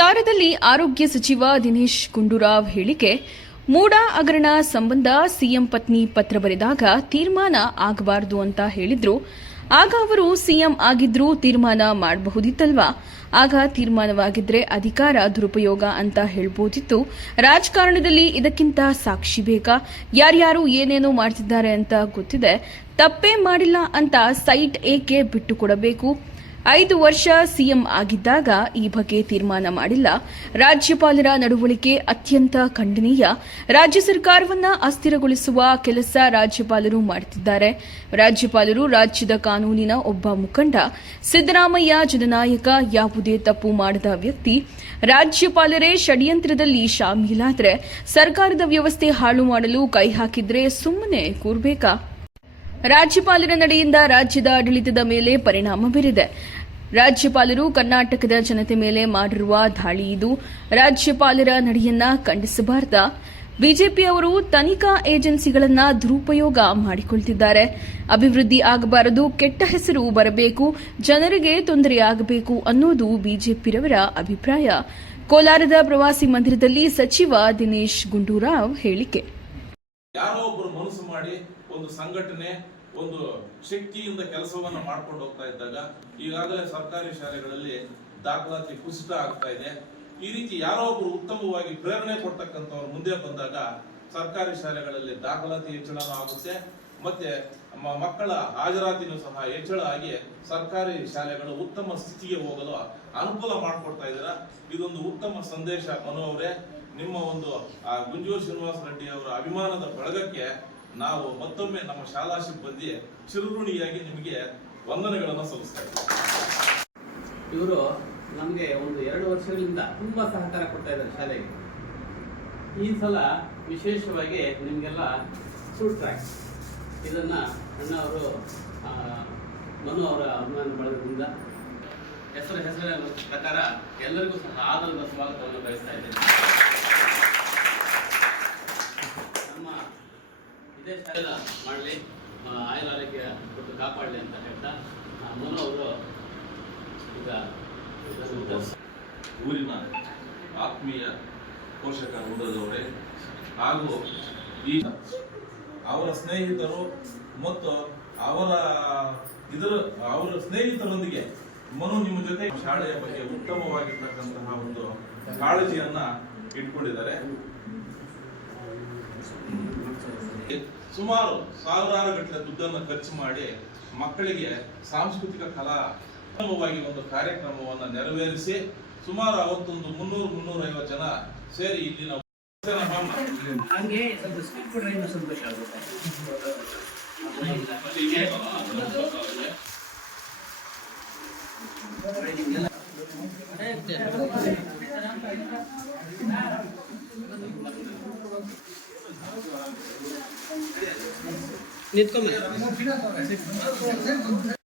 ರಾಜ್ಯದಲ್ಲಿ ಆರೋಗ್ಯ ಸಚಿವ ದಿನೇಶ್ ಗುಂಡೂರಾವ್ ಹೇಳಿಕೆ, ಮೂಡ ಹಗರಣ ಸಂಬಂಧ ಸಿಎಂ ಪತ್ನಿ ಪತ್ರ ಬರೆದಾಗ ತೀರ್ಮಾನ ಆಗಬಾರದು ಅಂತ ಹೇಳಿದ್ರು. ಆಗ ಅವರು ಸಿಎಂ ಆಗಿದ್ರೂ ತೀರ್ಮಾನ ಮಾಡಬಹುದಿತ್ತಲ್ವಾ? ಆಗ ತೀರ್ಮಾನವಾಗಿದ್ರೆ ಅಧಿಕಾರ ದುರುಪಯೋಗ ಅಂತ ಹೇಳ್ಬೋದಿತ್ತು. ರಾಜಕಾರಣದಲ್ಲಿ ಇದಕ್ಕಿಂತ ಸಾಕ್ಷಿ ಬೇಕಾ? ಯಾರ್ಯಾರು ಏನೇನೋ ಮಾಡ್ತಿದ್ದಾರೆ ಅಂತ ಗೊತ್ತಿದೆ. ತಪ್ಪೇ ಮಾಡಿಲ್ಲ ಅಂತ ಸೈಟ್ ಏಕೆ ಬಿಟ್ಟು ಕೊಡಬೇಕು ಐದು ವರ್ಷ ಸಿಎಂ ಆಗಿದ್ದಾಗ ಈ ಬಗ್ಗೆ ತೀರ್ಮಾನ ಮಾಡಿಲ್ಲ. ರಾಜ್ಯಪಾಲರ ನಡವಳಿಕೆ ಅತ್ಯಂತ ಖಂಡನೀಯ. ರಾಜ್ಯ ಸರ್ಕಾರವನ್ನ ಅಸ್ಥಿರಗೊಳಿಸುವ ಕೆಲಸ ರಾಜ್ಯಪಾಲರು ಮಾಡುತ್ತಿದ್ದಾರೆ ರಾಜ್ಯಪಾಲರು ರಾಜ್ಯದ ಕಾನೂನಿನ ಒಬ್ಬ ಮುಖಂಡ. ಸಿದ್ದರಾಮಯ್ಯ ಜನನಾಯಕ ಯಾವುದೇ ತಪ್ಪು ಮಾಡದ ವ್ಯಕ್ತಿ. ರಾಜ್ಯಪಾಲರೇ ಷಡ್ಯಂತ್ರದಲ್ಲಿ ಶಾಮೀಲಾದರೆ ಸರ್ಕಾರದ ವ್ಯವಸ್ಥೆ ಹಾಳು ಮಾಡಲು ಕೈ ಹಾಕಿದ್ರೆ ಸುಮ್ಮನೆ ಕೂರ್ಬೇಕಾ? ರಾಜ್ಯಪಾಲರ ನಡೆಯಿಂದ ರಾಜ್ಯದ ಆಡಳಿತದ ಮೇಲೆ ಪರಿಣಾಮ ಬೀರಿದೆ. ರಾಜ್ಯಪಾಲರು ಕರ್ನಾಟಕದ ಜನತೆ ಮೇಲೆ ಮಾಡಿರುವ ದಾಳಿ ಇದು ರಾಜ್ಯಪಾಲರ ನಡೆಯನ್ನ ಖಂಡಿಸಬಾರದ. ಬಿಜೆಪಿಯವರು ತನಿಖಾ ಏಜೆನ್ಸಿಗಳನ್ನ ದುರುಪಯೋಗ ಮಾಡಿಕೊಳ್ತಿದ್ದಾರೆ. ಅಭಿವೃದ್ಧಿ ಆಗಬಾರದು, ಕೆಟ್ಟ ಹೆಸರು ಬರಬೇಕು, ಜನರಿಗೆ ತೊಂದರೆಯಾಗಬೇಕು ಅನ್ನೋದು ಬಿಜೆಪಿರವರ ಅಭಿಪ್ರಾಯ. ಕೋಲಾರದ ಪ್ರವಾಸಿ ಮಂದಿರದಲ್ಲಿ ಸಚಿವ ದಿನೇಶ್ ಗುಂಡೂರಾವ್ ಹೇಳಿಕೆ. ಒಂದು ಸಂಘಟನೆ, ಒಂದು ಶಕ್ತಿಯಿಂದ ಕೆಲಸವನ್ನು ಮಾಡ್ಕೊಂಡು ಹೋಗ್ತಾ ಇದ್ದಾಗ ಈಗಾಗಲೇ ಸರ್ಕಾರಿ ಶಾಲೆಗಳಲ್ಲಿ ದಾಖಲಾತಿ ಕುಸಿತ ಆಗ್ತಾ ಇದೆ. ಈ ರೀತಿ ಯಾರೋ ಒಬ್ರು ಉತ್ತಮವಾಗಿ ಪ್ರೇರಣೆ ಕೊಡ್ತಕ್ಕಂಥವ್ರು ಮುಂದೆ ಬಂದಾಗ ಸರ್ಕಾರಿ ಶಾಲೆಗಳಲ್ಲಿ ದಾಖಲಾತಿ ಹೆಚ್ಚಳನೂ ಆಗುತ್ತೆ. ಮತ್ತೆ ಮಕ್ಕಳ ಹಾಜರಾತಿನೂ ಸಹ ಹೆಚ್ಚಳ ಆಗಿ ಸರ್ಕಾರಿ ಶಾಲೆಗಳು ಉತ್ತಮ ಸ್ಥಿತಿಗೆ ಹೋಗಲು ಅನುಕೂಲ ಮಾಡಿಕೊಡ್ತಾ ಇದ್ದೀರಾ. ಇದೊಂದು ಉತ್ತಮ ಸಂದೇಶ ಮನು ಅವರೇ. ನಿಮ್ಮ ಒಂದು ಗುಂಜೂರು ಶ್ರೀನಿವಾಸ ರೆಡ್ಡಿ ಅವರ ಅಭಿಮಾನದ ಬಳಗಕ್ಕೆ ನಾವು ಮತ್ತೊಮ್ಮೆ ನಮ್ಮ ಶಾಲಾ ಸಿಬ್ಬಂದಿ ಚಿರುಋಣಿಯಾಗಿ ನಿಮಗೆ ವಂದನೆಗಳನ್ನು ಸಲ್ಲಿಸ್ತಾ ಇವರು ನಮಗೆ ಒಂದು ಎರಡು ವರ್ಷಗಳಿಂದ ತುಂಬ ಸಹಕಾರ ಕೊಡ್ತಾ ಇದ್ದಾರೆ ಶಾಲೆಗೆ. ಈ ಸಲ ವಿಶೇಷವಾಗಿ ನಿಮಗೆಲ್ಲ ಸೂಟ್ ಟ್ರ್ಯಾಕ್ ಇದನ್ನ ಅಣ್ಣ ಅವರು ಮನು ಅವರ ಅಭಿಮಾನ ಬಳಗದಿಂದ ಹೆಸರು ಹೆಸರಿನ ಪ್ರಕಾರ ಎಲ್ಲರಿಗೂ ಸಹ ಆದರದ ಸ್ವಾಗತವನ್ನು ಬಯಸ್ತಾ ಇದ್ದೇನೆ ನಮ್ಮ ಇದೇ ಮಾಡಲಿ. ಆಯುರ್ ಆರೋಗ್ಯ ಕೊಟ್ಟು ಕಾಪಾಡಲಿ ಅಂತ ಹೇಳ್ತಾ ಮನು ಅವರು ಈಗ ಊರಿನ ಆತ್ಮೀಯ ಪೋಷಕ ವೃಂದದವರೇ ಹಾಗೂ ಈ ಅವರ ಸ್ನೇಹಿತರು ಮತ್ತು ಅವರ ಇದರ, ಅವರ ಸ್ನೇಹಿತರೊಂದಿಗೆ ಮನು ನಿಮ್ಮ ಜೊತೆ ಶಾಲೆಯ ಬಗ್ಗೆ ಉತ್ತಮವಾಗಿರ್ತಕ್ಕಂತಹ ಒಂದು ಕಾಳಜಿಯನ್ನ ಇಟ್ಕೊಂಡಿದ್ದಾರೆ. ಸುಮಾರು ಸಾವಿರಾರು ಗಟ್ಟಲೆ ದುಡ್ಡನ್ನು ಖರ್ಚು ಮಾಡಿ ಮಕ್ಕಳಿಗೆ ಸಾಂಸ್ಕೃತಿಕ ಕಲಾ ಉತ್ತಮವಾಗಿ ಒಂದು ಕಾರ್ಯಕ್ರಮವನ್ನ ನೆರವೇರಿಸಿ ಸುಮಾರು ಅವತ್ತೊಂದು ಮುನ್ನೂರು ಮುನ್ನೂರ ಐವತ್ತು ಜನ ಸೇರಿ ಹಂಗೆ ಸ್ವಲ್ಪ ಕೊಡ್ರೆ ಇನ್ನೂ ಸಂತೋಷ ಆಗುತ್ತೆ. नीत को मैं